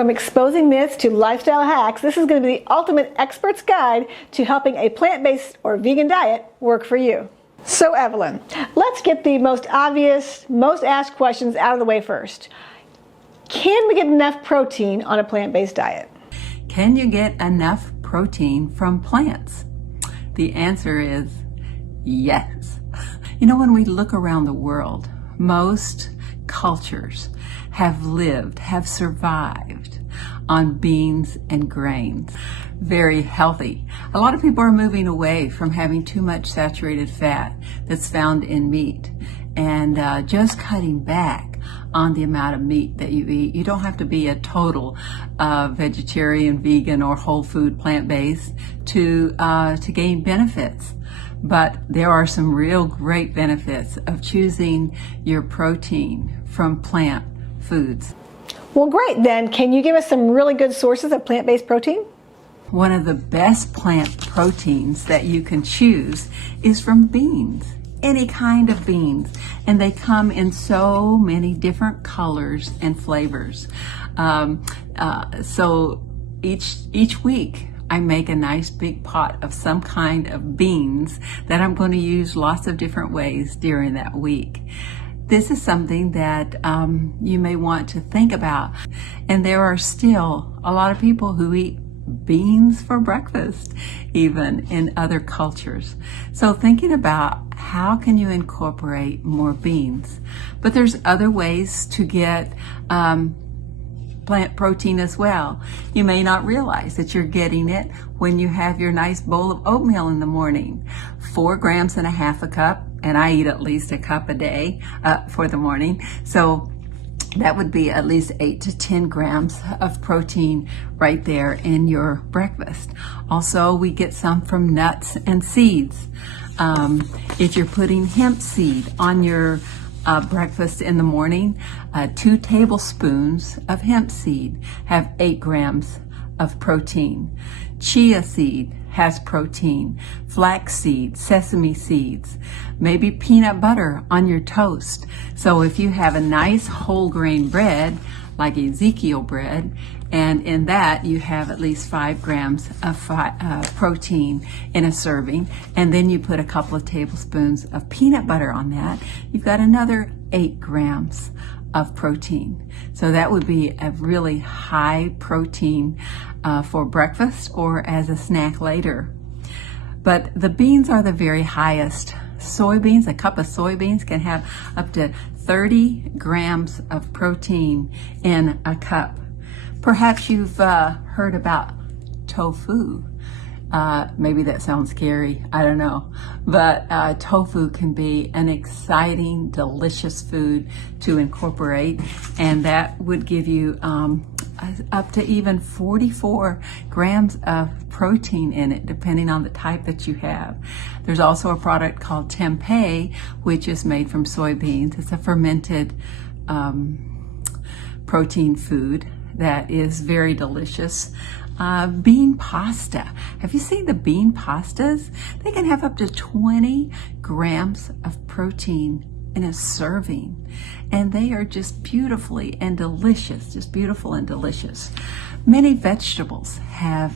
From exposing myths to lifestyle hacks, this is going to be the ultimate expert's guide to helping a plant-based or vegan diet work for you. So Evelyn, let's get the most obvious, most asked questions out of the way first. Can we get enough protein on a plant-based diet? Can you get enough protein from plants? The answer is yes. You know, when we look around the world, most cultures have survived on beans and grains. Very healthy. A lot of people are moving away from having too much saturated fat that's found in meat and just cutting back on the amount of meat that you eat. You don't have to be a total vegetarian, vegan, or whole food plant-based to gain benefits. But there are some real great benefits of choosing your protein from plant foods. Well, great. Then can you give us some really good sources of plant-based protein? One of the best plant proteins that you can choose is from beans. Any kind of beans, and they come in so many different colors and flavors. So each week I make a nice big pot of some kind of beans that I'm going to use lots of different ways during that week. This is something that you may want to think about. And there are still a lot of people who eat beans for breakfast, even in other cultures. So thinking about how can you incorporate more beans. But there's other ways to get plant protein as well. You may not realize that you're getting it when you have your nice bowl of oatmeal in the morning. 4.5 grams a cup, and I eat at least a cup a day for the morning. So that would be at least 8 to 10 grams of protein right there in your breakfast. Also, we get some from nuts and seeds. If you're putting hemp seed on your breakfast in the morning, 2 tablespoons of hemp seed have 8 grams of protein. Chia seed has protein, flax seed, sesame seeds, maybe peanut butter on your toast. So if you have a nice whole grain bread, like Ezekiel bread, and in that you have at least 5 grams of protein in a serving, and then you put a couple of tablespoons of peanut butter on that, you've got another 8 grams of protein. So that would be a really high protein for breakfast or as a snack later. But the beans are the very highest. Soybeans, a cup of soybeans can have up to 30 grams of protein in a cup. Perhaps you've heard about tofu. Maybe that sounds scary, I don't know. But tofu can be an exciting, delicious food to incorporate, and that would give you up to even 44 grams of protein in it, depending on the type that you have. There's also a product called tempeh, which is made from soybeans. It's a fermented protein food that is very delicious. Bean pasta. Have you seen the bean pastas? They can have up to 20 grams of protein in a serving, and they are just beautifully and delicious, just beautiful and delicious. Many vegetables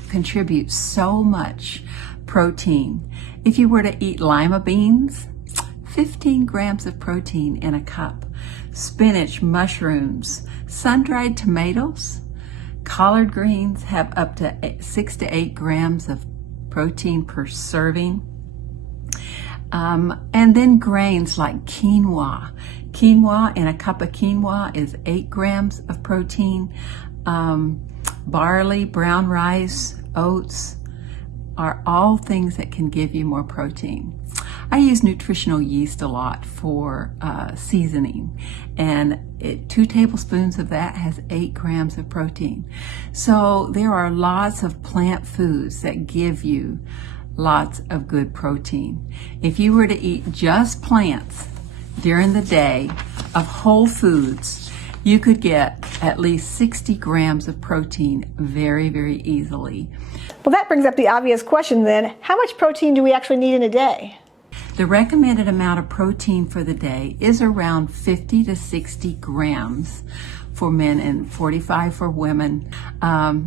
contribute so much protein. If you were to eat lima beans, 15 grams of protein in a cup. Spinach, mushrooms, sun-dried tomatoes, collard greens have up to 6 to 8 grams of protein per serving. And then grains like quinoa. Quinoa, in a cup of quinoa is 8 grams of protein. Barley, brown rice, oats are all things that can give you more protein. I use nutritional yeast a lot for seasoning, and 2 tablespoons of that has 8 grams of protein. So there are lots of plant foods that give you lots of good protein. If you were to eat just plants during the day of whole foods, you could get at least 60 grams of protein very, very easily. Well, that brings up the obvious question then, how much protein do we actually need in a day? The recommended amount of protein for the day is around 50 to 60 grams for men and 45 for women.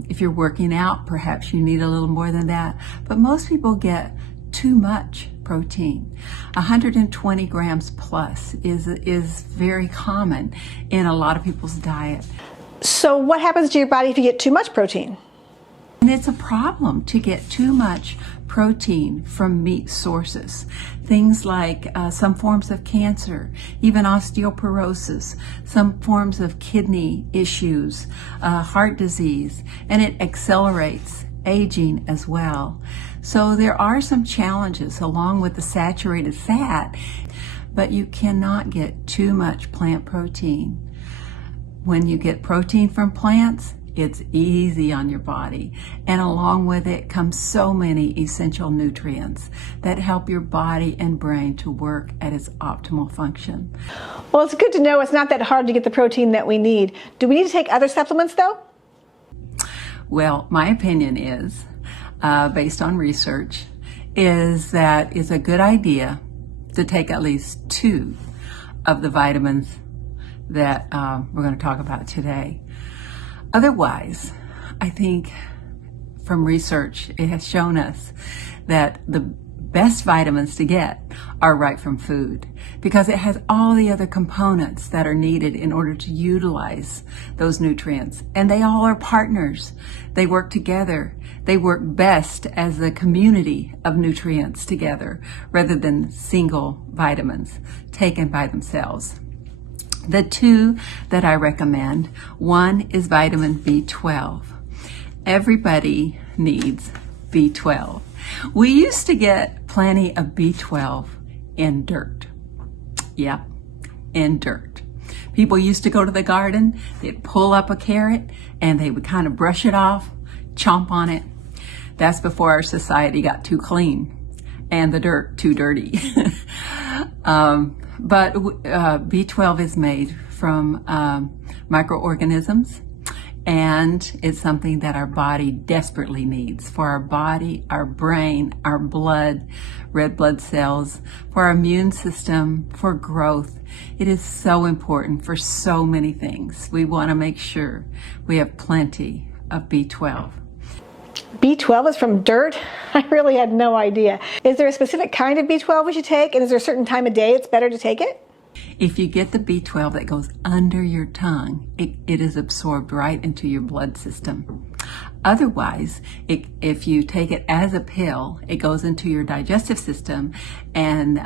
If you're working out, perhaps you need a little more than that. But most people get too much protein. 120 grams plus is very common in a lot of people's diet. So what happens to your body if you get too much protein? And it's a problem to get too much protein from meat sources. Things like some forms of cancer, even osteoporosis, some forms of kidney issues, heart disease, and it accelerates aging as well. So there are some challenges along with the saturated fat, but you cannot get too much plant protein. When you get protein from plants, it's easy on your body, and along with it comes so many essential nutrients that help your body and brain to work at its optimal function. Well, it's good to know it's not that hard to get the protein that we need. Do we need to take other supplements though? Well, my opinion is, based on research, is that it's a good idea to take at least 2 of the vitamins that we're going to talk about today. Otherwise, I think from research, it has shown us that the best vitamins to get are right from food, because it has all the other components that are needed in order to utilize those nutrients. And they all are partners. They work together. They work best as a community of nutrients together rather than single vitamins taken by themselves. The 2 that I recommend, one is vitamin B12. Everybody needs B12. We used to get plenty of B12 in dirt. Yep, in dirt. People used to go to the garden, they'd pull up a carrot, and they would kind of brush it off, chomp on it. That's before our society got too clean and the dirt too dirty. But B12 is made from microorganisms, and it's something that our body desperately needs for our body, our brain, our blood, red blood cells, for our immune system, for growth. It is so important for so many things. We want to make sure we have plenty of B12. B12 is from dirt? I really had no idea. Is there a specific kind of B12 we should take, and is there a certain time of day it's better to take it? If you get the B12 that goes under your tongue, it is absorbed right into your blood system. Otherwise, if you take it as a pill, it goes into your digestive system, and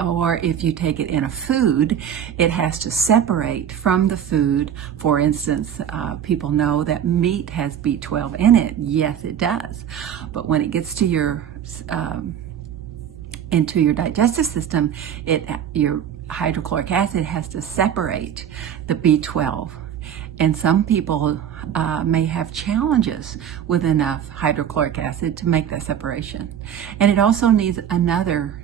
or if you take it in a food, it has to separate from the food. For instance, people know that meat has B12 in it. Yes, it does. But when it gets to your into your digestive system, your hydrochloric acid has to separate the B12. And some people may have challenges with enough hydrochloric acid to make that separation. And it also needs another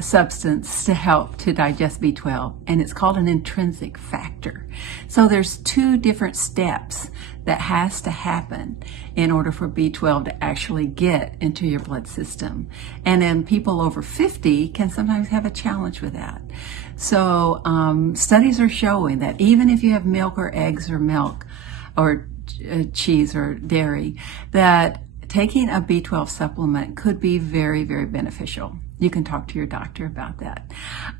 substance to help to digest B12, and it's called an intrinsic factor. So there's 2 different steps that has to happen in order for B12 to actually get into your blood system. And then people over 50 can sometimes have a challenge with that. So studies are showing that even if you have milk or eggs or milk or cheese or dairy, that taking a B12 supplement could be very, very beneficial. You can talk to your doctor about that.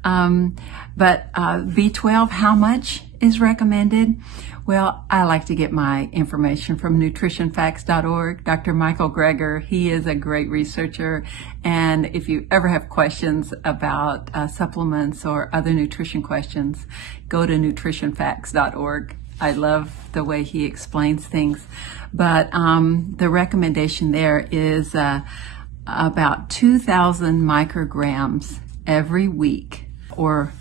But B12, how much is recommended? Well, I like to get my information from nutritionfacts.org. Dr. Michael Greger, he is a great researcher. And if you ever have questions about supplements or other nutrition questions, go to nutritionfacts.org. I love the way he explains things. But the recommendation there is about 2,000 micrograms every week, or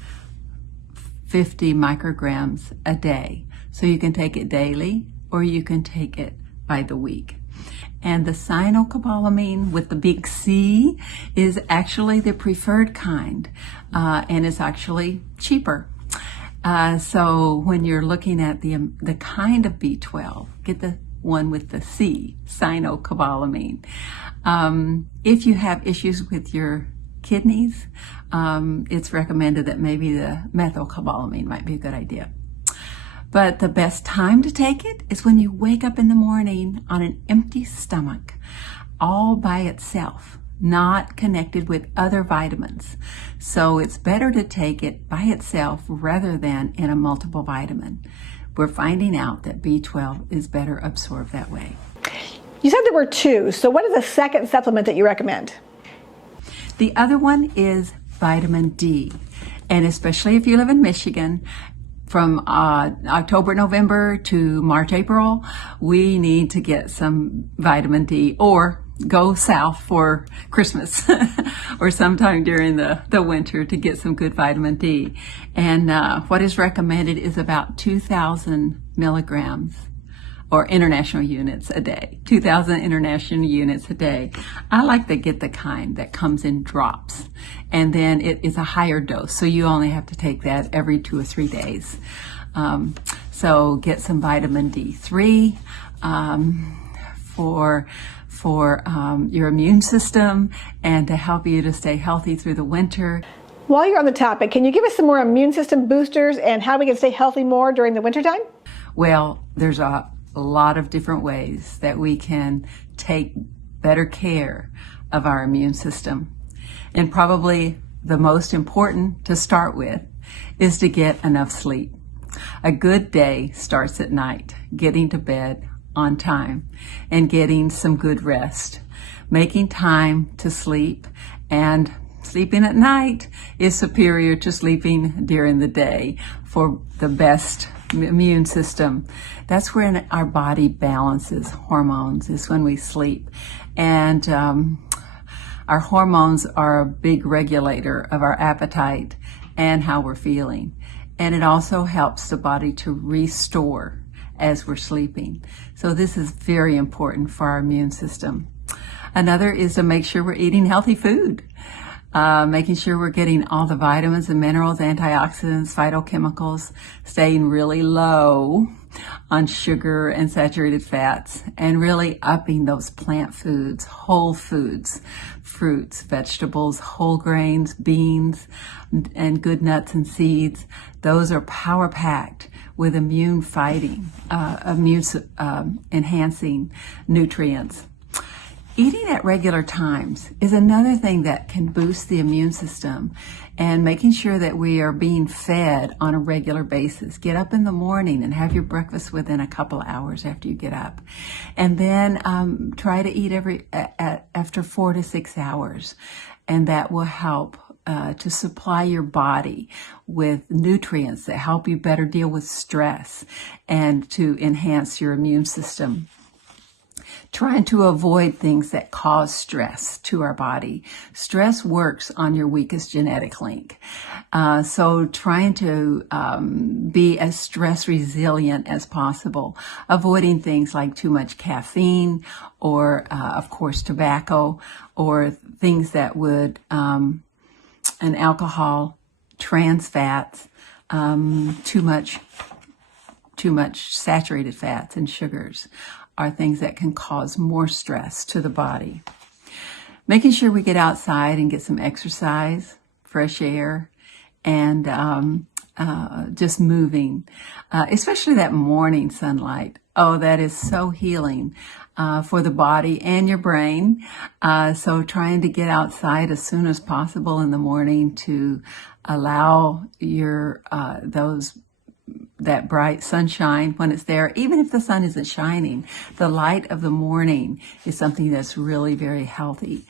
50 micrograms a day. So you can take it daily, or you can take it by the week. And the cyanocobalamin with the big C is actually the preferred kind, and it's actually cheaper. So when you're looking at the kind of B12, get the one with the C, cyanocobalamin. If you have issues with your kidneys, it's recommended that maybe the methylcobalamin might be a good idea. But the best time to take it is when you wake up in the morning on an empty stomach, all by itself, not connected with other vitamins. So it's better to take it by itself rather than in a multiple vitamin. We're finding out that B12 is better absorbed that way. You said there were two, so what is the second supplement that you recommend? The other one is vitamin D, and especially if you live in Michigan, from October, November to March, April, we need to get some vitamin D, or go south for Christmas or sometime during the winter to get some good vitamin D. And what is recommended is about 2,000 milligrams or international units a day, 2,000 international units a day. I like to get the kind that comes in drops, and then it is a higher dose, so you only have to take that every 2 or 3 days. So get some vitamin D3 for your immune system and to help you to stay healthy through the winter. While you're on the topic, can you give us some more immune system boosters and how we can stay healthy more during the wintertime? Well, there's a lot of different ways that we can take better care of our immune system. And probably the most important to start with is to get enough sleep. A good day starts at night, getting to bed on time and getting some good rest. Making time to sleep, and sleeping at night is superior to sleeping during the day for the best immune system. That's when our body balances hormones, is when we sleep. And our hormones are a big regulator of our appetite and how we're feeling. And it also helps the body to restore as we're sleeping. So this is very important for our immune system. Another is to make sure we're eating healthy food. Making sure we're getting all the vitamins and minerals, antioxidants, phytochemicals, staying really low on sugar and saturated fats, and really upping those plant foods, whole foods, fruits, vegetables, whole grains, beans, and good nuts and seeds. Those are power-packed with immune enhancing nutrients. Eating at regular times is another thing that can boost the immune system, and making sure that we are being fed on a regular basis. Get up in the morning and have your breakfast within a couple of hours after you get up. And then try to eat after 4 to 6 hours. And that will help to supply your body with nutrients that help you better deal with stress and to enhance your immune system. Trying to avoid things that cause stress to our body. Stress works on your weakest genetic link. So trying to be as stress resilient as possible. Avoiding things like too much caffeine or, of course, tobacco, or things that would, and alcohol, trans fats, too much saturated fats and sugars are things that can cause more stress to the body. Making sure we get outside and get some exercise, fresh air, and just moving, especially that morning sunlight. Oh, that is so healing for the body and your brain. So trying to get outside as soon as possible in the morning to allow your that bright sunshine when it's there. Even if the sun isn't shining, the light of the morning is something that's really very healthy.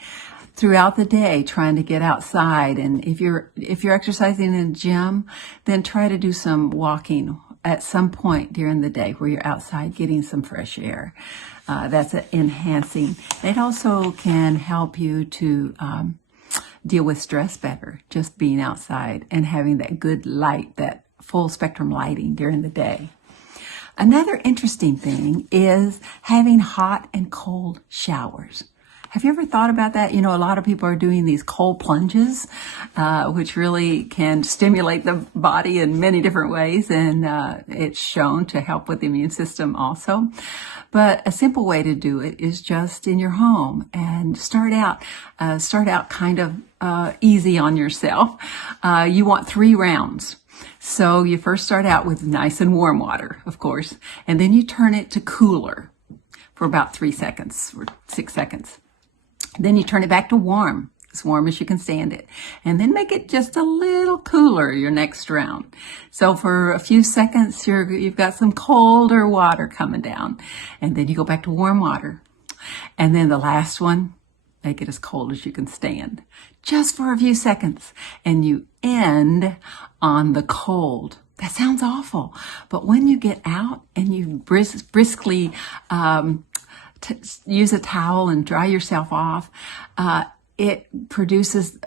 Throughout the day, trying to get outside, and if you're exercising in a gym, then try to do some walking at some point during the day where you're outside getting some fresh air. That's enhancing. It also can help you to deal with stress better, just being outside and having that good light, that full spectrum lighting during the day. Another interesting thing is having hot and cold showers. Have you ever thought about that? You know, a lot of people are doing these cold plunges, which really can stimulate the body in many different ways, and it's shown to help with the immune system also. But a simple way to do it is just in your home, and start out kind of easy on yourself. You want 3 rounds. So you first start out with nice and warm water, of course, and then you turn it to cooler for about 3 seconds or 6 seconds. Then you turn it back to warm, as warm as you can stand it, and then make it just a little cooler your next round. So for a few seconds, you've got some colder water coming down, and then you go back to warm water. And then the last one, make it as cold as you can stand, just for a few seconds. And you end on the cold. That sounds awful. But when you get out and you briskly use a towel and dry yourself off, it produces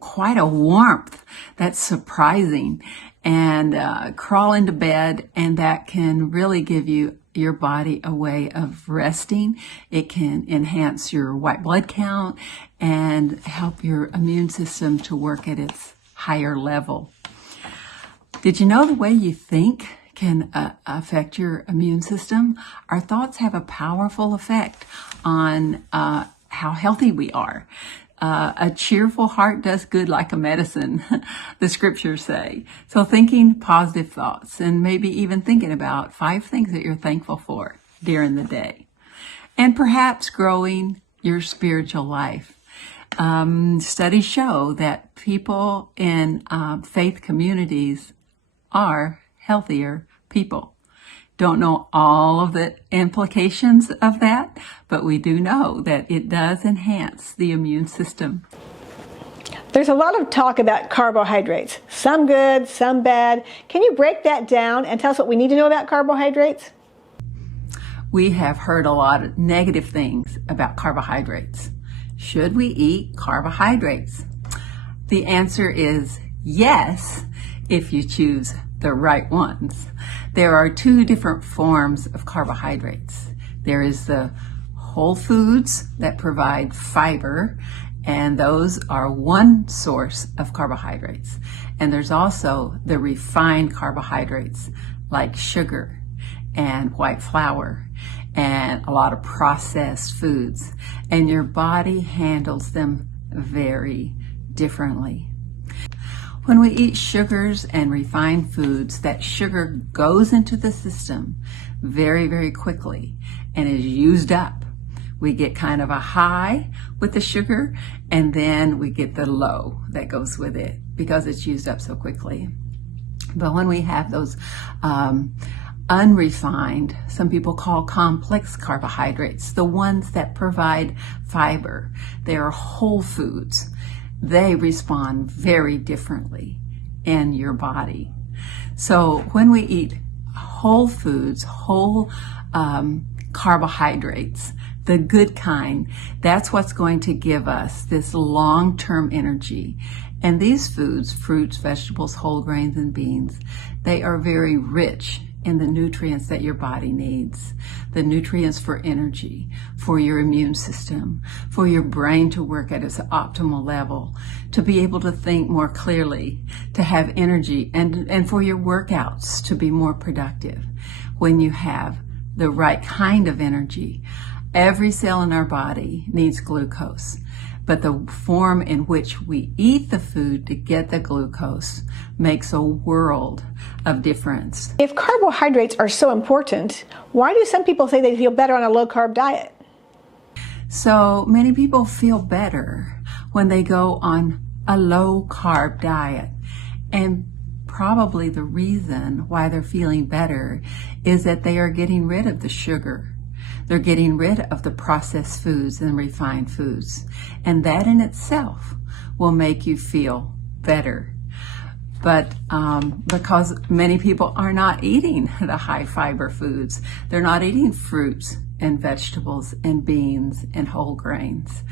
quite a warmth that's surprising. And crawl into bed, and that can really give your body a way of resting. It can enhance your white blood count and help your immune system to work at its higher level. Did you know the way you think can affect your immune system? Our thoughts have a powerful effect on how healthy we are. A cheerful heart does good like a medicine, the scriptures say. So thinking positive thoughts, and maybe even thinking about 5 things that you're thankful for during the day. And perhaps growing your spiritual life. Studies show that people in faith communities are healthier people. Don't know all of the implications of that, but we do know that it does enhance the immune system. There's a lot of talk about carbohydrates, some good, some bad. Can you break that down and tell us what we need to know about carbohydrates? We have heard a lot of negative things about carbohydrates. Should we eat carbohydrates? The answer is yes, if you choose the right ones. There are 2 different forms of carbohydrates. There is the whole foods that provide fiber, and those are one source of carbohydrates. And there's also the refined carbohydrates like sugar and white flour and a lot of processed foods. And your body handles them very differently. When we eat sugars and refined foods, that sugar goes into the system very, very quickly and is used up. We get kind of a high with the sugar, and then we get the low that goes with it because it's used up so quickly. But when we have those unrefined, some people call complex carbohydrates, the ones that provide fiber, they are whole foods. They respond very differently in your body. So when we eat whole foods, whole carbohydrates, the good kind, that's what's going to give us this long-term energy. And these foods, fruits, vegetables, whole grains, and beans, they are very rich in the nutrients that your body needs. The nutrients for energy, for your immune system, for your brain to work at its optimal level, to be able to think more clearly, to have energy, and for your workouts to be more productive. When you have the right kind of energy, every cell in our body needs glucose. But the form in which we eat the food to get the glucose makes a world of difference. If carbohydrates are so important, why do some people say they feel better on a low-carb diet? So many people feel better when they go on a low-carb diet. And probably the reason why they're feeling better is that they are getting rid of the sugar. They're getting rid of the processed foods and refined foods. And that in itself will make you feel better. But because many people are not eating the high fiber foods, they're not eating fruits and vegetables and beans and whole grains.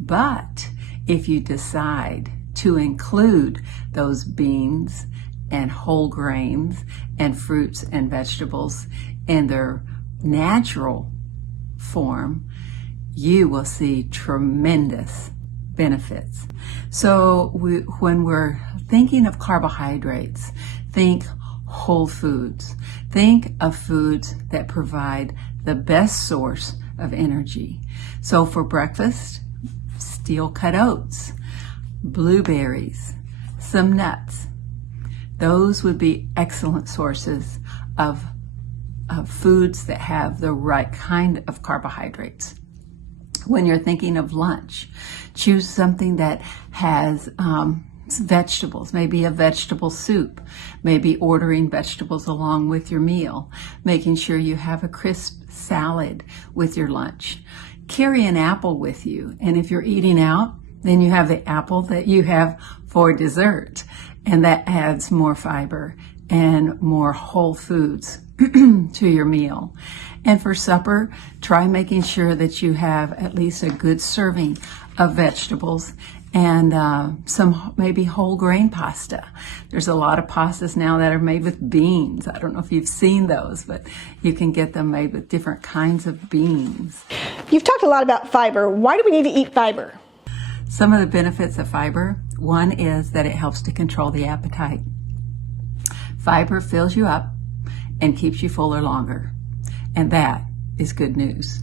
But if you decide to include those beans and whole grains and fruits and vegetables in their natural form, you will see tremendous benefits. So when we're thinking of carbohydrates, think whole foods. Think of foods that provide the best source of energy. So for breakfast, steel cut oats. blueberries, some nuts. Those would be excellent sources of foods that have the right kind of carbohydrates. When you're thinking of lunch, choose something that has vegetables, maybe a vegetable soup, maybe ordering vegetables along with your meal, making sure you have a crisp salad with your lunch. Carry an apple with you, and if you're eating out, then you have the apple that you have for dessert, and that adds more fiber and more whole foods to your meal. And for supper, try making sure that you have at least a good serving of vegetables and some maybe whole grain pasta. There's a lot of pastas now that are made with beans. I don't know if you've seen those, but you can get them made with different kinds of beans. You've talked a lot about fiber. Why do we need to eat fiber? Some of the benefits of fiber, one is that it helps to control the appetite. Fiber fills you up and keeps you fuller longer, and that is good news.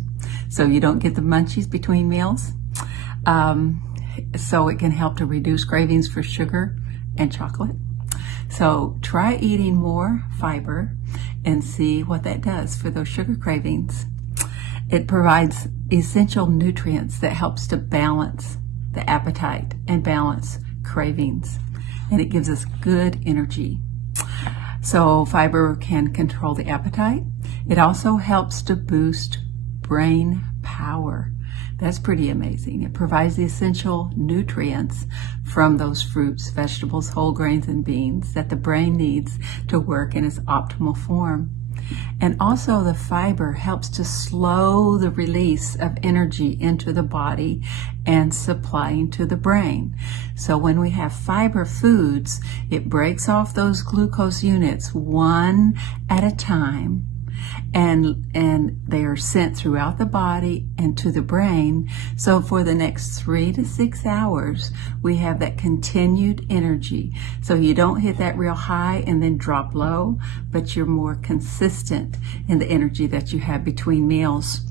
So you don't get the munchies between meals. So it can help to reduce cravings for sugar and chocolate. So try eating more fiber and see what that does for those sugar cravings. It provides essential nutrients that helps to balance the appetite and balance cravings, and it gives us good energy. So fiber can control the appetite. It also helps to boost brain power. That's pretty amazing. It provides the essential nutrients from those fruits, vegetables, whole grains, and beans that the brain needs to work in its optimal form. And also the fiber helps to slow the release of energy into the body and supplying to the brain. So when we have fiber foods, it breaks off those glucose units one at a time, and they are sent throughout the body and to the brain. So for the next 3 to 6 hours, we have that continued energy. So you don't hit that real high and then drop low, but you're more consistent in the energy that you have between meals.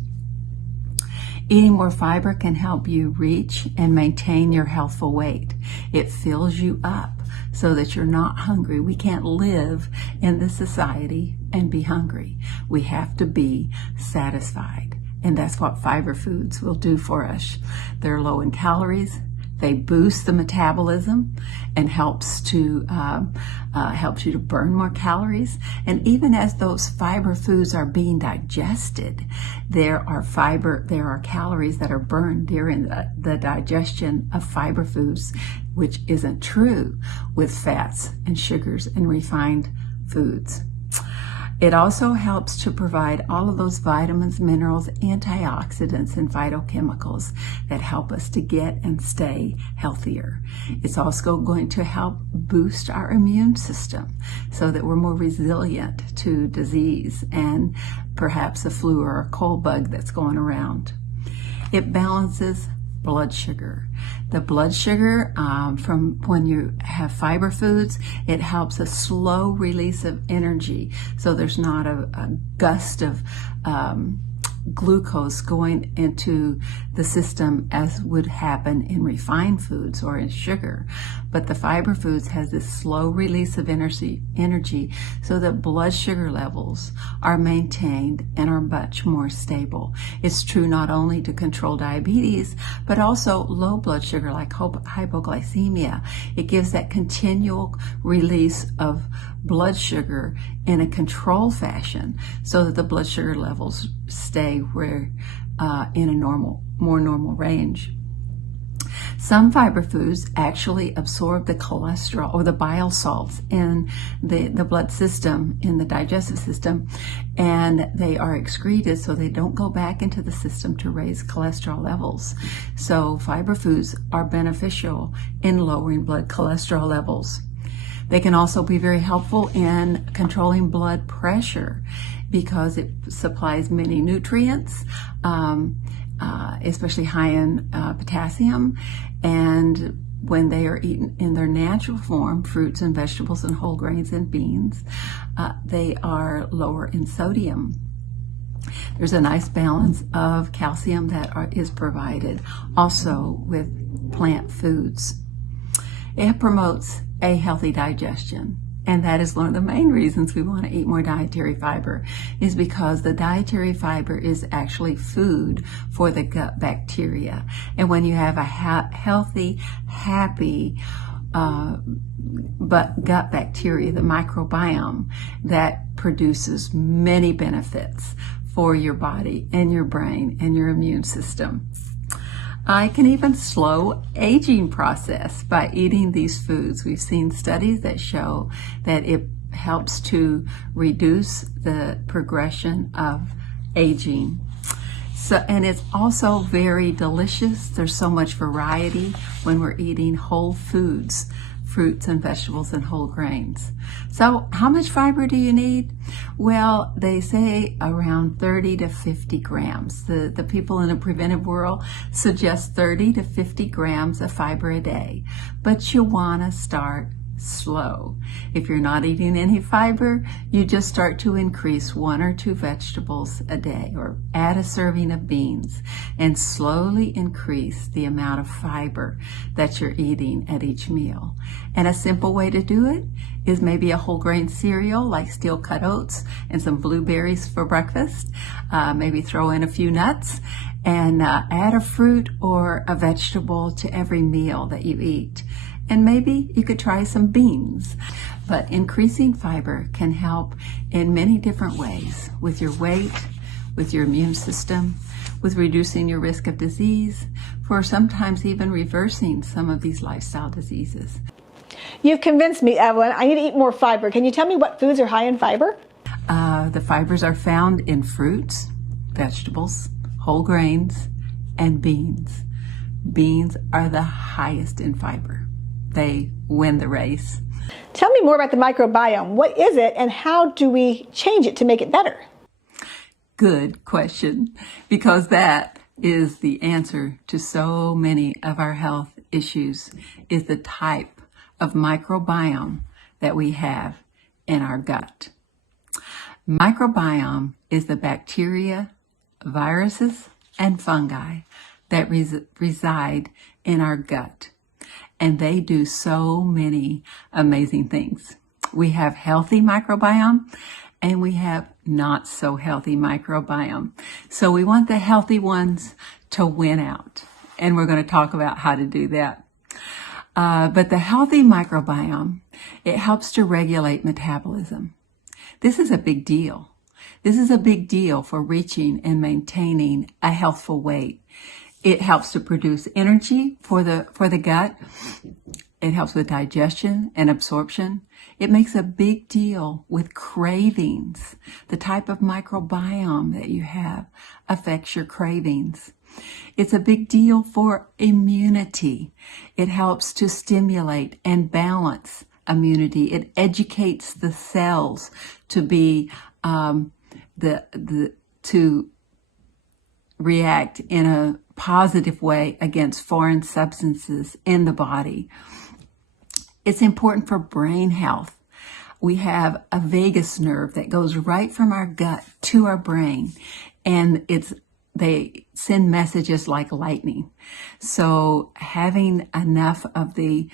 Eating more fiber can help you reach and maintain your healthful weight. It fills you up so that you're not hungry. We can't live in this society and be hungry. We have to be satisfied. And that's what fiber foods will do for us. They're low in calories. They boost the metabolism and helps you to burn more calories. And even as those fiber foods are being digested, there are calories that are burned during the digestion of fiber foods, which isn't true with fats and sugars and refined foods. It also helps to provide all of those vitamins, minerals, antioxidants, and phytochemicals that help us to get and stay healthier. It's also going to help boost our immune system so that we're more resilient to disease and perhaps a flu or a cold bug that's going around. It balances blood sugar. The blood sugar from when you have fiber foods, it helps a slow release of energy. So there's not a gust of glucose going into the system as would happen in refined foods or in sugar. But the fiber foods has this slow release of energy so that blood sugar levels are maintained and are much more stable. It's true not only to control diabetes, but also low blood sugar like hypoglycemia. It gives that continual release of blood sugar in a controlled fashion so that the blood sugar levels stay where in a more normal range. Some fiber foods actually absorb the cholesterol or the bile salts in the blood system, in the digestive system, and they are excreted so they don't go back into the system to raise cholesterol levels. So fiber foods are beneficial in lowering blood cholesterol levels. They can also be very helpful in controlling blood pressure because it supplies many nutrients, especially high in potassium. And when they are eaten in their natural form, fruits and vegetables and whole grains and beans, they are lower in sodium. There's a nice balance of calcium that is provided also with plant foods. It promotes a healthy digestion. And that is one of the main reasons we want to eat more dietary fiber, is because the dietary fiber is actually food for the gut bacteria. And when you have a healthy, happy but gut bacteria, the microbiome, that produces many benefits for your body and your brain and your immune system. I can even slow aging process by eating these foods. We've seen studies that show that it helps to reduce the progression of aging. So, and it's also very delicious. There's so much variety when we're eating whole foods, fruits and vegetables and whole grains. So how much fiber do you need? Well, they say around 30 to 50 grams. The people in the preventive world suggest 30 to 50 grams of fiber a day. But you want to start slow. If you're not eating any fiber, you just start to increase 1 or 2 vegetables a day, or add a serving of beans, and slowly increase the amount of fiber that you're eating at each meal. And a simple way to do it is maybe a whole grain cereal like steel cut oats and some blueberries for breakfast. Maybe throw in a few nuts and add a fruit or a vegetable to every meal that you eat. And maybe you could try some beans. But increasing fiber can help in many different ways, with your weight, with your immune system, with reducing your risk of disease, for sometimes even reversing some of these lifestyle diseases. You've convinced me, Evelyn. I need to eat more fiber. Can you tell me what foods are high in fiber? The fibers are found in fruits, vegetables, whole grains, and beans. Beans are the highest in fiber. They win the race. Tell me more about the microbiome. What is it and how do we change it to make it better? Good question, because that is the answer to so many of our health issues, is the type of microbiome that we have in our gut. Microbiome is the bacteria, viruses, and fungi that reside in our gut. And they do so many amazing things. We have healthy microbiome and we have not so healthy microbiome. So we want the healthy ones to win out. And we're going to talk about how to do that. But the healthy microbiome, it helps to regulate metabolism. This is a big deal. This is a big deal for reaching and maintaining a healthful weight. It helps to produce energy for the gut. It helps with digestion and absorption. It makes a big deal with cravings. The type of microbiome that you have affects your cravings. It's a big deal for immunity. It helps to stimulate and balance immunity. It educates the cells to be to react in a positive way against foreign substances in the body. It's important for brain health. We have a vagus nerve that goes right from our gut to our brain, and they send messages like lightning. So having enough of the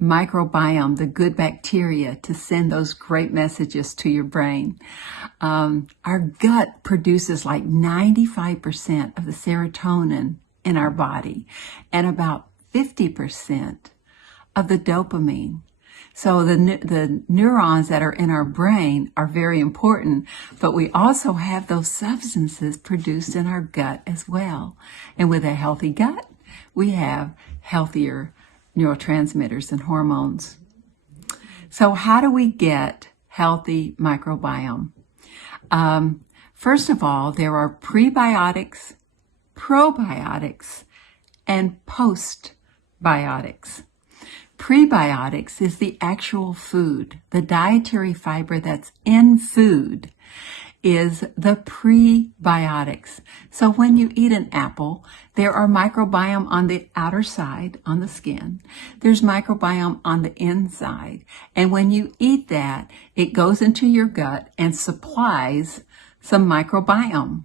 microbiome, the good bacteria, to send those great messages to your brain. Our gut produces like 95% of the serotonin in our body and about 50% of the dopamine. So the neurons that are in our brain are very important, but we also have those substances produced in our gut as well. And with a healthy gut, we have healthier neurotransmitters and hormones. So how do we get healthy microbiome? First of all, there are prebiotics, probiotics, and postbiotics. Prebiotics is the actual food. The dietary fiber that's in food is the prebiotics. So when you eat an apple, there are microbiome on the outer side, on the skin. There's microbiome on the inside. And when you eat that, it goes into your gut and supplies some microbiome.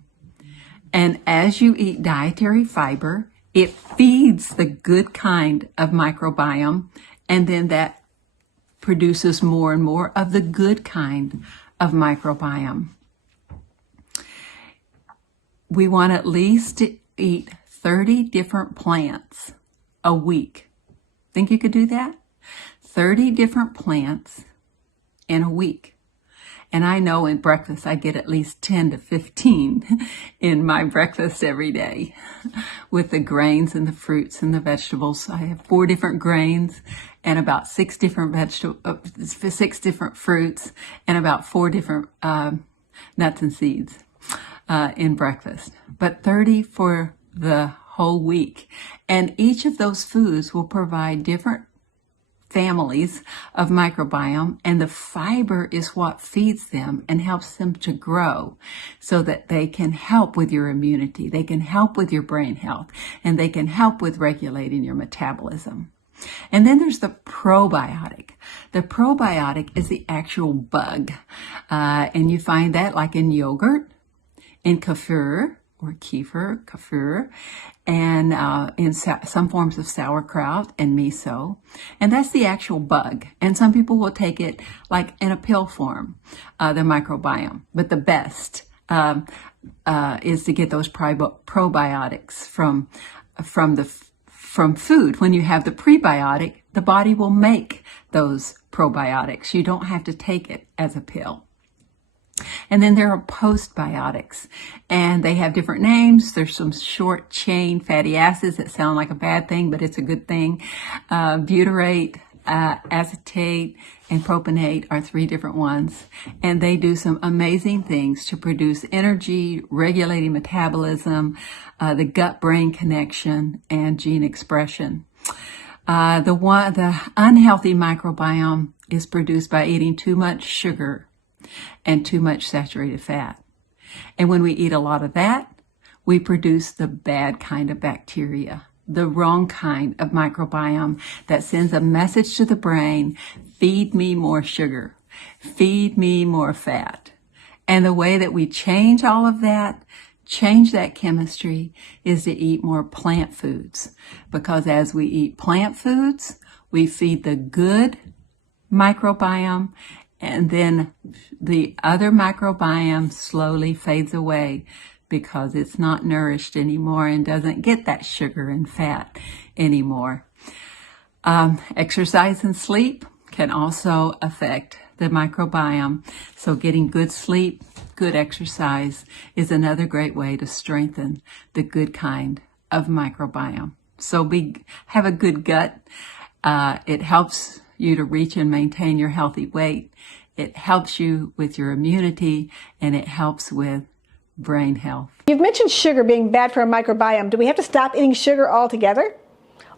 And as you eat dietary fiber, It feeds the good kind of microbiome, and then that produces more and more of the good kind of microbiome. We want at least to eat 30 different plants a week. Think you could do that? 30 different plants in a week. And I know in breakfast I get at least 10 to 15 in my breakfast every day with the grains and the fruits and the vegetables. I have 4 different grains and about 6 different fruits and about 4 different nuts and seeds in breakfast. But 30 for the whole week. And each of those foods will provide different families of microbiome, and the fiber is what feeds them and helps them to grow so that they can help with your immunity, they can help with your brain health, and they can help with regulating your metabolism. And then there's the probiotic. The probiotic is the actual bug, and you find that like in yogurt, in kefir, and in some forms of sauerkraut and miso. And that's the actual bug. And some people will take it like in a pill form, the microbiome. But the best is to get those probiotics from food. When you have the prebiotic, the body will make those probiotics. You don't have to take it as a pill. And then there are postbiotics, and they have different names. There's some short chain fatty acids that sound like a bad thing, but it's a good thing. Butyrate, acetate, and propionate are 3 different ones, and they do some amazing things to produce energy, regulating metabolism, the gut-brain connection, and gene expression. The unhealthy microbiome is produced by eating too much sugar and too much saturated fat. And when we eat a lot of that, we produce the bad kind of bacteria, the wrong kind of microbiome that sends a message to the brain, feed me more sugar, feed me more fat. And the way that we change all of that, change that chemistry, is to eat more plant foods. Because as we eat plant foods, we feed the good microbiome, and then the other microbiome slowly fades away because it's not nourished anymore and doesn't get that sugar and fat anymore. Exercise and sleep can also affect the microbiome. So getting good sleep, good exercise is another great way to strengthen the good kind of microbiome. So have a good gut. It helps you to reach and maintain your healthy weight. It helps you with your immunity, and it helps with brain health. You've mentioned sugar being bad for our microbiome. Do we have to stop eating sugar altogether?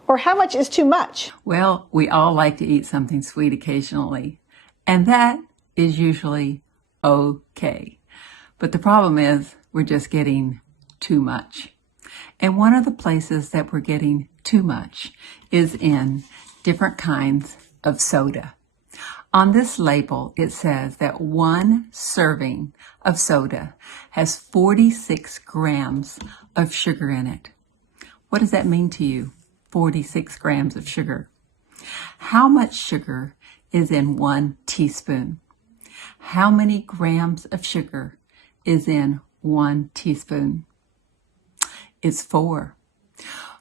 Or how much is too much? Well, we all like to eat something sweet occasionally, and that is usually okay. But the problem is we're just getting too much. And one of the places that we're getting too much is in different kinds of soda. On this label, it says that 1 serving of soda has 46 grams of sugar in it. What does that mean to you? 46 grams of sugar. How much sugar is in 1 teaspoon? How many grams of sugar is in 1 teaspoon? It's 4.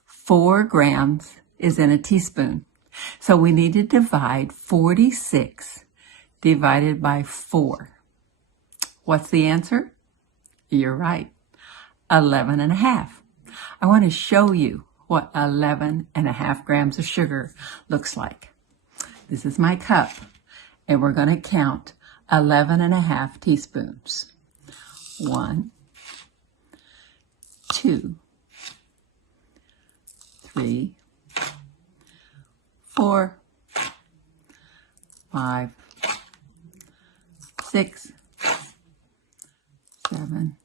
4 grams is in a teaspoon. So we need to divide 46 divided by 4. What's the answer? You're right, 11.5. I want to show you what 11.5 grams of sugar looks like. This is my cup, and we're going to count 11.5 teaspoons. 1, 2, 3, 4, 5, 6, 7,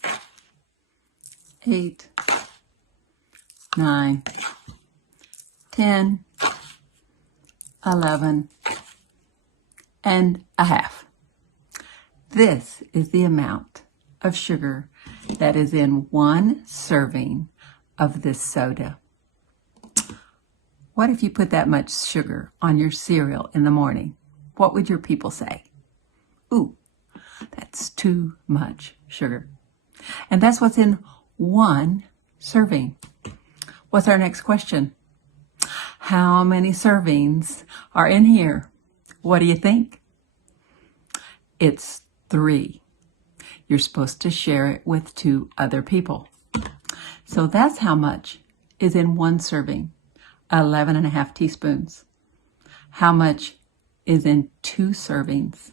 8, 9, 10, 11 and a half. This is the amount of sugar that is in 1 serving of this soda. What if you put that much sugar on your cereal in the morning? What would your people say? Ooh, that's too much sugar. And that's what's in one serving. What's our next question? How many servings are in here? What do you think? It's 3. You're supposed to share it with 2 other people. So that's how much is in one serving, 11.5 teaspoons. How much is in 2 servings?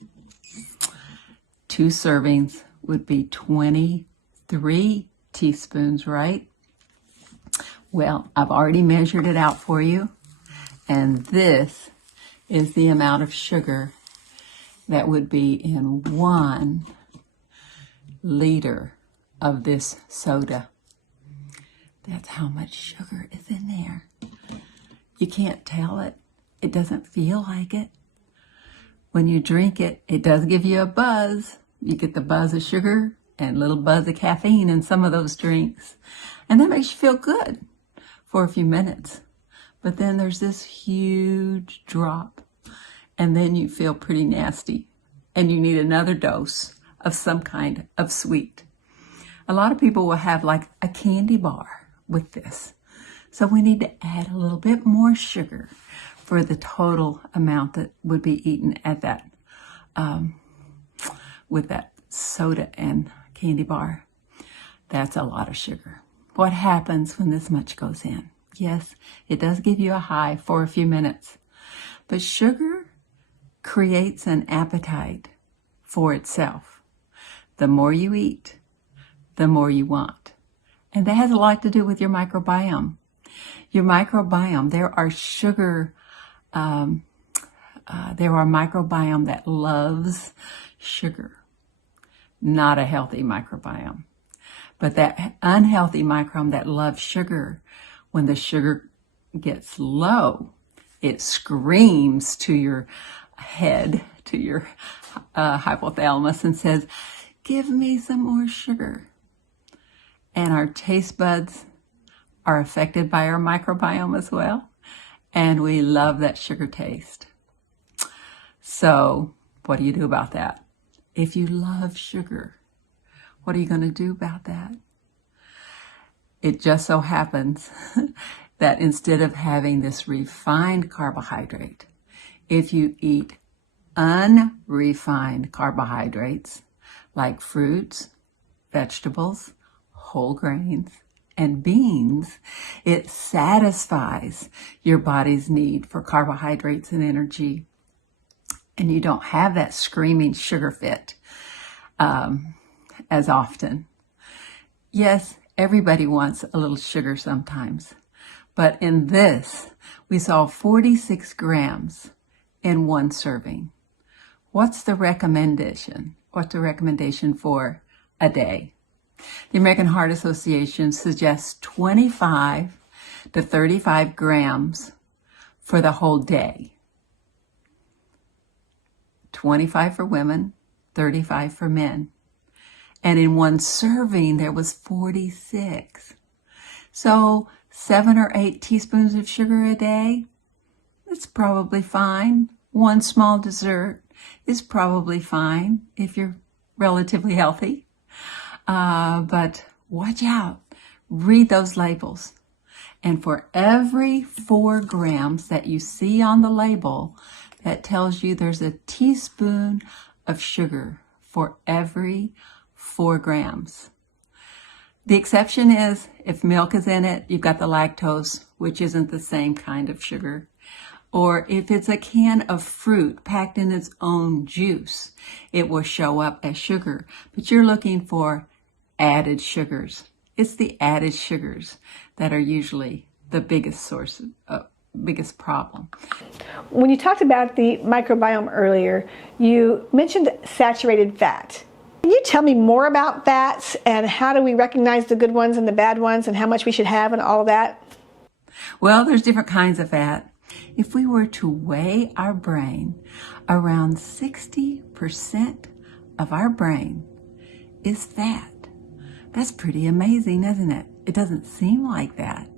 2 servings would be 23 teaspoons, right? Well, I've already measured it out for you, and this is the amount of sugar that would be in 1 liter of this soda. That's how much sugar is in there. You can't tell it. It doesn't feel like it. When you drink it, it does give you a buzz. You get the buzz of sugar and a little buzz of caffeine in some of those drinks. And that makes you feel good for a few minutes. But then there's this huge drop. And then you feel pretty nasty. And you need another dose of some kind of sweet. A lot of people will have like a candy bar with this. So we need to add a little bit more sugar for the total amount that would be eaten at that, with that soda and candy bar. That's a lot of sugar. What happens when this much goes in? Yes, it does give you a high for a few minutes, but sugar creates an appetite for itself. The more you eat, the more you want. And that has a lot to do with your microbiome. Your microbiome, there are microbiome that loves sugar, not a healthy microbiome. But that unhealthy microbiome that loves sugar, when the sugar gets low, it screams to your head, to your hypothalamus and says, give me some more sugar. And our taste buds are affected by our microbiome as well. And we love that sugar taste. So what do you do about that? If you love sugar, what are you going to do about that? It just so happens that instead of having this refined carbohydrate, if you eat unrefined carbohydrates like fruits, vegetables, whole grains, and beans, it satisfies your body's need for carbohydrates and energy. And you don't have that screaming sugar fit as often. Yes, everybody wants a little sugar sometimes. But in this, we saw 46 grams in one serving. What's the recommendation? What's the recommendation for a day? The American Heart Association suggests 25 to 35 grams for the whole day. 25 for women, 35 for men. And in one serving, there was 46. So 7 or 8 teaspoons of sugar a day, it's probably fine. One small dessert is probably fine if you're relatively healthy. But watch out. Read those labels. And for every 4 grams that you see on the label, that tells you there's a teaspoon of sugar for every 4 grams. The exception is if milk is in it, you've got the lactose, which isn't the same kind of sugar. Or if it's a can of fruit packed in its own juice, it will show up as sugar. But you're looking for added sugars. It's the added sugars that are usually the biggest source of biggest problem. When you talked about the microbiome earlier, you mentioned saturated fat. Can you tell me more about fats and how do we recognize the good ones and the bad ones and how much we should have and all of that? Well, there's different kinds of fat. If we were to weigh our brain, around 60% of our brain is fat. That's pretty amazing, isn't it? It doesn't seem like that.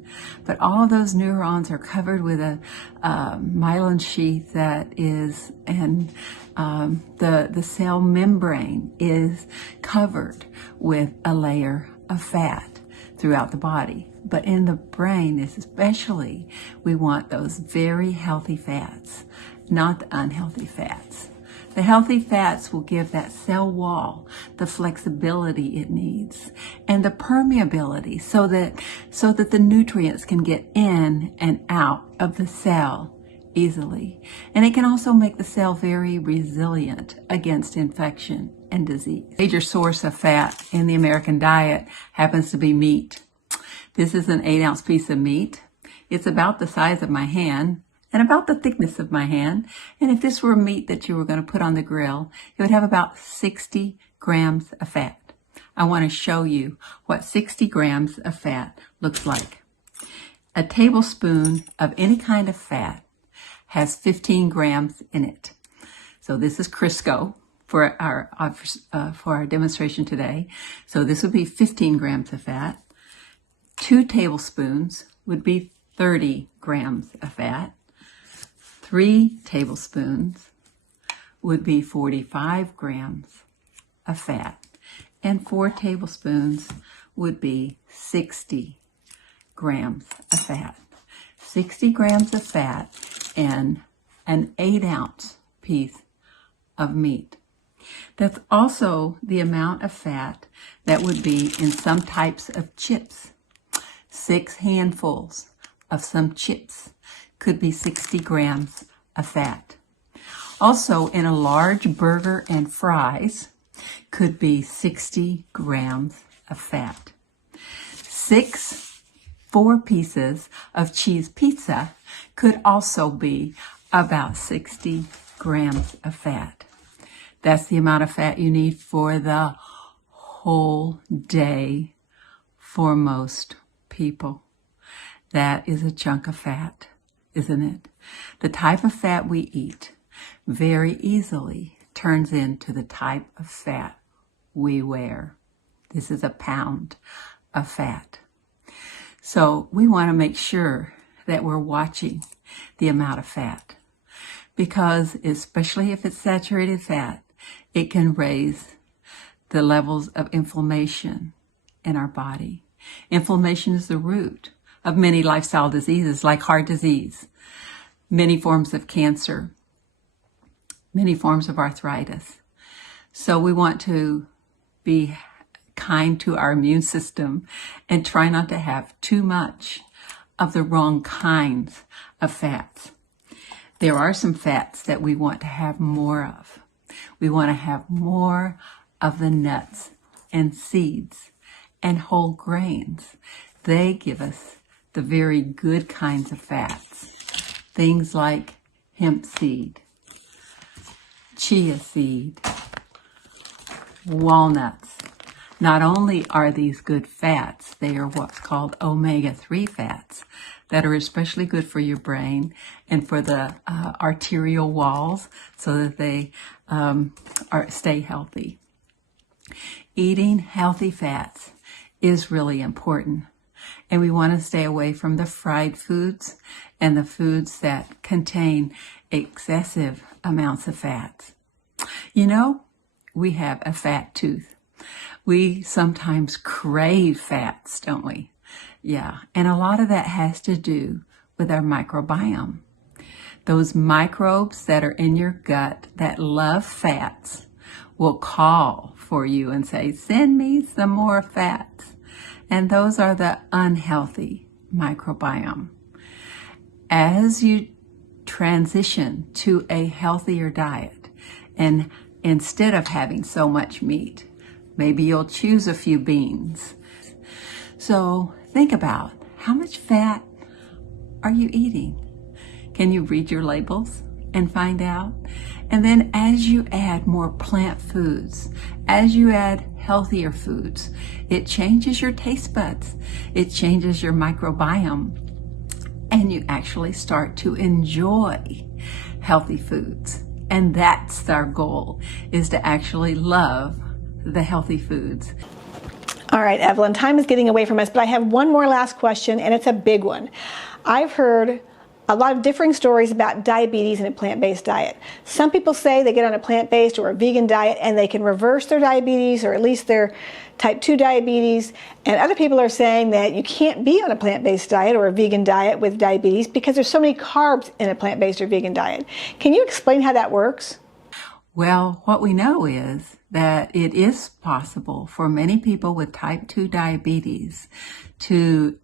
But all of those neurons are covered with a myelin sheath that is, and the cell membrane is covered with a layer of fat throughout the body. But in the brain especially, we want those very healthy fats, not the unhealthy fats. The healthy fats will give that cell wall the flexibility it needs and the permeability so that the nutrients can get in and out of the cell easily. And it can also make the cell very resilient against infection and disease. A major source of fat in the American diet happens to be meat. This is an 8-ounce piece of meat. It's about the size of my hand and about the thickness of my hand. And if this were meat that you were going to put on the grill, it would have about 60 grams of fat. I want to show you what 60 grams of fat looks like. A tablespoon of any kind of fat has 15 grams in it. So this is Crisco for our demonstration today. So this would be 15 grams of fat. 2 tablespoons would be 30 grams of fat. 3 tablespoons would be 45 grams of fat. And 4 tablespoons would be 60 grams of fat. 60 grams of fat in an 8-ounce piece of meat. That's also the amount of fat that would be in some types of chips. 6 handfuls of some chips could be 60 grams of fat. Also, in a large burger and fries could be 60 grams of fat. 4 pieces of cheese pizza could also be about 60 grams of fat. That's the amount of fat you need for the whole day for most people. That is a chunk of fat, isn't it? The type of fat we eat very easily turns into the type of fat we wear. This is a pound of fat. So we want to make sure that we're watching the amount of fat, because especially if it's saturated fat, it can raise the levels of inflammation in our body. Inflammation is the root of many lifestyle diseases like heart disease, many forms of cancer, many forms of arthritis. So we want to be kind to our immune system and try not to have too much of the wrong kinds of fats. There are some fats that we want to have more of. We want to have more of the nuts and seeds and whole grains. They give us the very good kinds of fats. Things like hemp seed, chia seed, walnuts. Not only are these good fats, they are what's called omega-3 fats that are especially good for your brain and for the arterial walls so that they stay healthy. Eating healthy fats is really important. And we want to stay away from the fried foods and the foods that contain excessive amounts of fats. You know, we have a fat tooth. We sometimes crave fats, don't we? Yeah, and a lot of that has to do with our microbiome. Those microbes that are in your gut that love fats will call for you and say, send me some more fats. And those are the unhealthy microbiome. As you transition to a healthier diet, and instead of having so much meat, maybe you'll choose a few beans. So think about how much fat are you eating? Can you read your labels and find out? And then as you add more plant foods, as you add healthier foods, it changes your taste buds. It changes your microbiome. And you actually start to enjoy healthy foods. And that's our goal, is to actually love the healthy foods. All right, Evelyn, time is getting away from us, but I have one more last question, and it's a big one. I've heard a lot of differing stories about diabetes and a plant-based diet. Some people say they get on a plant-based or a vegan diet and they can reverse their diabetes, or at least their type 2 diabetes. And other people are saying that you can't be on a plant-based diet or a vegan diet with diabetes because there's so many carbs in a plant-based or vegan diet. Can you explain how that works? Well, what we know is that it is possible for many people with type 2 diabetes to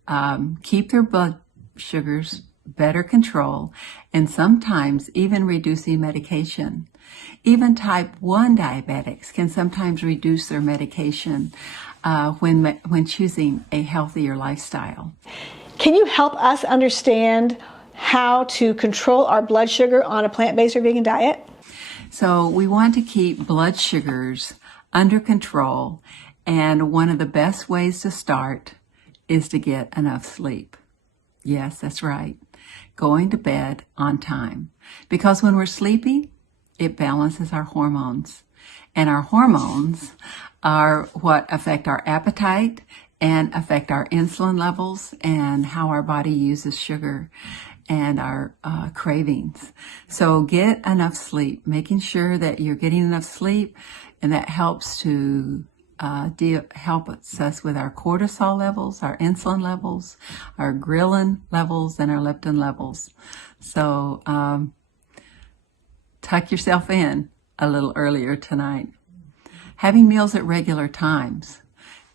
keep their blood sugars better control, and sometimes even reducing medication. Even type 1 diabetics can sometimes reduce their medication when choosing a healthier lifestyle. Can you help us understand how to control our blood sugar on a plant-based or vegan diet? So we want to keep blood sugars under control, and one of the best ways to start is to get enough sleep. Yes, that's right. Going to bed on time. Because when we're sleepy, it balances our hormones. And our hormones are what affect our appetite and affect our insulin levels and how our body uses sugar and our cravings. So get enough sleep, making sure that you're getting enough sleep, and that helps to help us with our cortisol levels, our insulin levels, our ghrelin levels, and our leptin levels. So tuck yourself in a little earlier tonight. Having meals at regular times,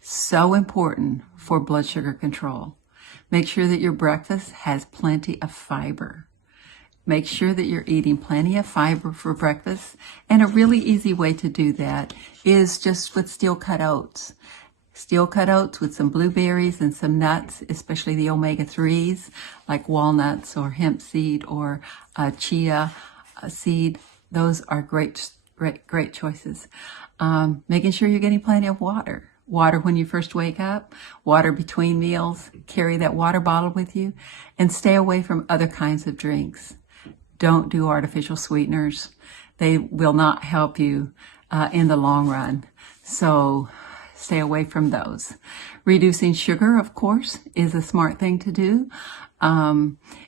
so important for blood sugar control. Make sure that your breakfast has plenty of fiber. Make sure that you're eating plenty of fiber for breakfast. And a really easy way to do that is just with steel-cut oats. Steel-cut oats with some blueberries and some nuts, especially the omega-3s, like walnuts or hemp seed or chia seed. Those are great choices. Making sure you're getting plenty of water. Water when you first wake up, water between meals. Carry that water bottle with you, and stay away from other kinds of drinks. Don't do artificial sweeteners. They will not help you in the long run. So stay away from those. Reducing sugar, of course, is a smart thing to do.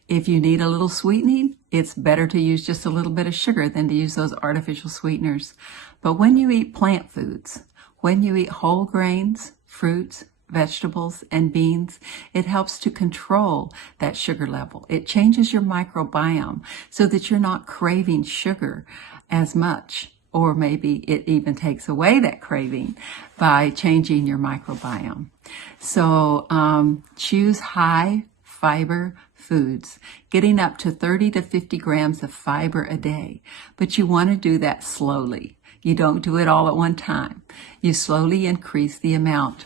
If you need a little sweetening, it's better to use just a little bit of sugar than to use those artificial sweeteners. But when you eat plant foods, when you eat whole grains, fruits, vegetables, and beans, it helps to control that sugar level. It changes your microbiome so that you're not craving sugar as much, or maybe it even takes away that craving by changing your microbiome. So choose high fiber foods, getting up to 30 to 50 grams of fiber a day, but you want to do that slowly. You don't do it all at one time. You slowly increase the amount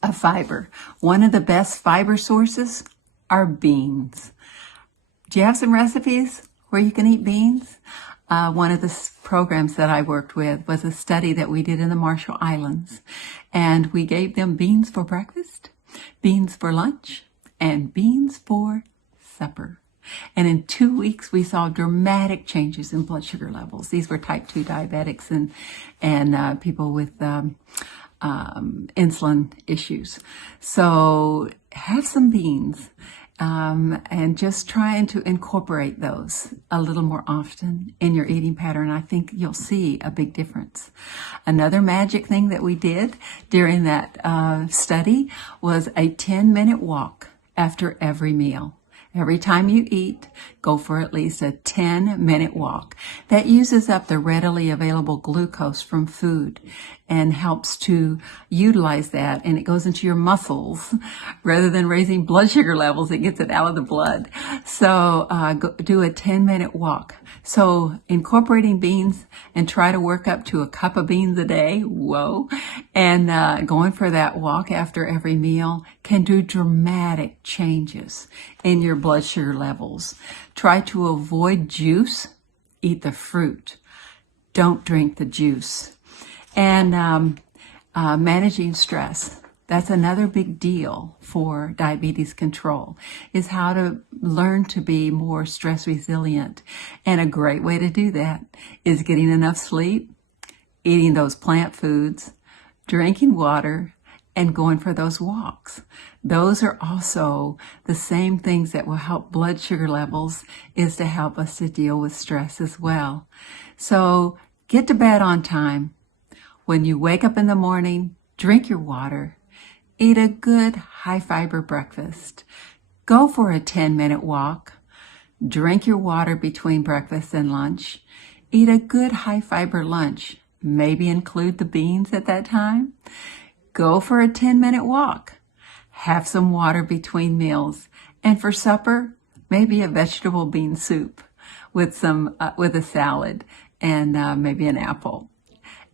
of fiber. One of the best fiber sources are beans. Do you have some recipes where you can eat beans? One of the programs that I worked with was a study that we did in the Marshall Islands, and we gave them beans for breakfast, beans for lunch, and beans for supper. And in 2 weeks, we saw dramatic changes in blood sugar levels. These were type 2 diabetics and people with insulin issues. So have some beans and just trying to incorporate those a little more often in your eating pattern. I think you'll see a big difference. Another magic thing that we did during that study was a 10-minute walk after every meal. Every time you eat, go for at least a 10-minute walk. That uses up the readily available glucose from food and helps to utilize that, and it goes into your muscles rather than raising blood sugar levels. It gets it out of the blood. So do a 10-minute walk. So incorporating beans and try to work up to a cup of beans a day, whoa, and going for that walk after every meal can do dramatic changes in your blood sugar levels. Try to avoid juice, eat the fruit. Don't drink the juice. And managing stress. That's another big deal for diabetes control, is how to learn to be more stress resilient. And a great way to do that is getting enough sleep, eating those plant foods, drinking water, and going for those walks. Those are also the same things that will help blood sugar levels, is to help us to deal with stress as well. So get to bed on time. When you wake up in the morning, drink your water. Eat a good high fiber breakfast. Go for a 10-minute walk. Drink your water between breakfast and lunch. Eat a good high fiber lunch. Maybe include the beans at that time. Go for a 10-minute walk. Have some water between meals. And for supper, maybe a vegetable bean soup with a salad and maybe an apple.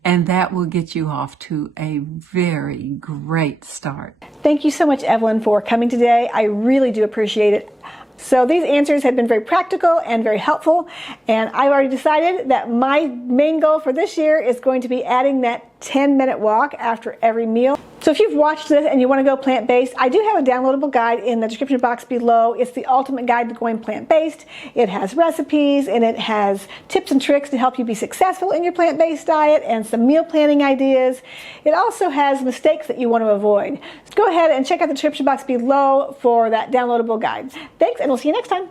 And that will get you off to a very great start. Thank you so much, Evelyn, for coming today. I really do appreciate it. So these answers have been very practical and very helpful, and I've already decided that my main goal for this year is going to be adding that 10-minute walk after every meal. So if you've watched this and you want to go plant-based, I do have a downloadable guide in the description box below. It's the ultimate guide to going plant-based. It has recipes and it has tips and tricks to help you be successful in your plant-based diet and some meal planning ideas. It also has mistakes that you want to avoid. So go ahead and check out the description box below for that downloadable guide. Thanks, and we'll see you next time.